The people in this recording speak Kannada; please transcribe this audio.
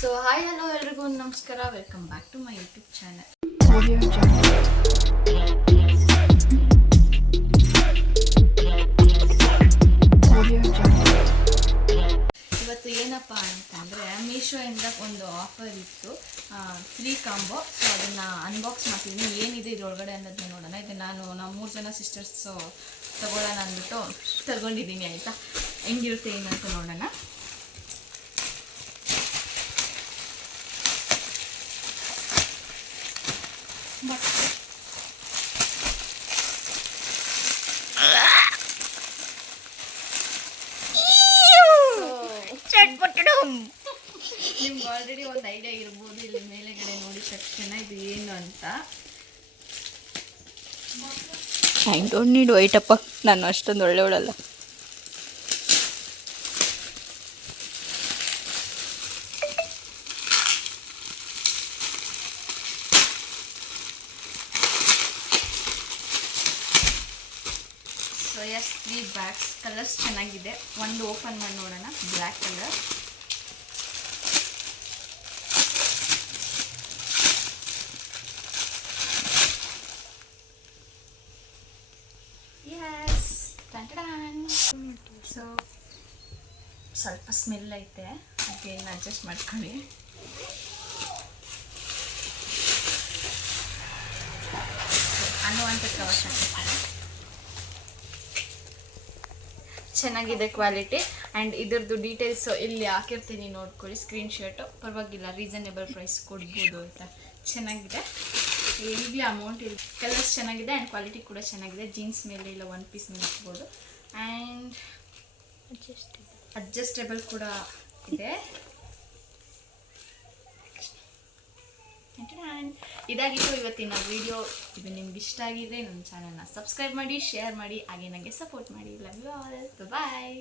ಸೊ ಹಾಯ್ ಹಲೋ ಎಲ್ರಿಗೂ ನಮಸ್ಕಾರ, welcome back to my YouTube channel. ಇವತ್ತು ಏನಪ್ಪ ಅಂತಂದರೆ ಮೀಶೋಯಿಂದ ಒಂದು ಆಫರ್ ಇತ್ತು, 3 ಕಾಂಬೋ. ಸೊ ಅದನ್ನು ಅನ್ಬಾಕ್ಸ್ ಮಾಡ್ತಿದ್ದೀನಿ. ಏನಿದೆ ಇದರೊಳಗಡೆ ಅನ್ನೋದನ್ನ ನೋಡೋಣ. ಇದು ನಾವು 3 ಜನ ಸಿಸ್ಟರ್ಸು ತಗೊಳ್ಳೋಣ ಅಂದ್ಬಿಟ್ಟು ತಗೊಂಡಿದ್ದೀನಿ. ಆಯಿತಾ, ಹೆಂಗಿರುತ್ತೆ ಏನಂತ ನೋಡೋಣ. ನಿಮ್ಗೆ ಆಲ್ರೆಡಿ ಒಂದು ಐಡಿಯಾ ಇರ್ಬೋದು ಇಲ್ಲಿ ಮೇಲೆಗಡೆ ನೋಡಿದ ತಕ್ಷಣ ಇದು ಏನು ಅಂತ. ಐ ಡೋಂಟ್ ನೀಡ್ ವೈಟ್ ಅಪ್ಪ, ನಾನು ಅಷ್ಟೊಂದು ಒಳ್ಳೆಯವಳಲ್ಲ. So yes 3 bags. ಕಲರ್ಸ್ ಚೆನ್ನಾಗಿದೆ. ಒಂದು ಓಪನ್ ಮಾಡಿ ನೋಡೋಣ. Black colour, yes. ಸೊ ಸ್ವಲ್ಪ ಸ್ಮೆಲ್ ಐತೆ, ಅದನ್ನು ಅಡ್ಜಸ್ಟ್ ಮಾಡ್ಕೊಳ್ಳಿ. ಅನ್ನುವಂಥ ಕವಚ ಚೆನ್ನಾಗಿದೆ ಕ್ವಾಲಿಟಿ. ಆ್ಯಂಡ್ ಇದ್ರದ್ದು ಡೀಟೇಲ್ಸು ಇಲ್ಲಿ ಹಾಕಿರ್ತೀನಿ, ನೋಡ್ಕೊಳ್ಳಿ. ಸ್ಕ್ರೀನ್ಶಾಟು ಪರವಾಗಿಲ್ಲ, ರೀಸನೇಬಲ್ ಪ್ರೈಸ್ ಕೊಡ್ಬೋದು ಅಂತ. ಚೆನ್ನಾಗಿದೆ. ಈಗಲೇ ಅಮೌಂಟ್ ಇಲ್ಲ. ಕಲರ್ಸ್ ಚೆನ್ನಾಗಿದೆ ಆ್ಯಂಡ್ ಕ್ವಾಲಿಟಿ ಕೂಡ ಚೆನ್ನಾಗಿದೆ. ಜೀನ್ಸ್ ಮೇಲೆ ಇಲ್ಲ ಒನ್ ಪೀಸ್ ಮೇಲೆ ಹಾಕ್ಬೋದು. ಆ್ಯಂಡ್ ಅಡ್ಜಸ್ಟೇಬಲ್ ಕೂಡ ಇದೆ. ಇದಾಗಿತ್ತು ಇವತ್ತಿನ ವಿಡಿಯೋ. ಇದು ನಿಮ್ಗೆ ಇಷ್ಟ ಆಗಿದ್ರೆ ನನ್ನ ಚಾನಲ್ನ ಸಬ್ಸ್ಕ್ರೈಬ್ ಮಾಡಿ, ಶೇರ್ ಮಾಡಿ, ಹಾಗೆ ನನಗೆ ಸಪೋರ್ಟ್ ಮಾಡಿ. Love you all. ಬಾಯ್.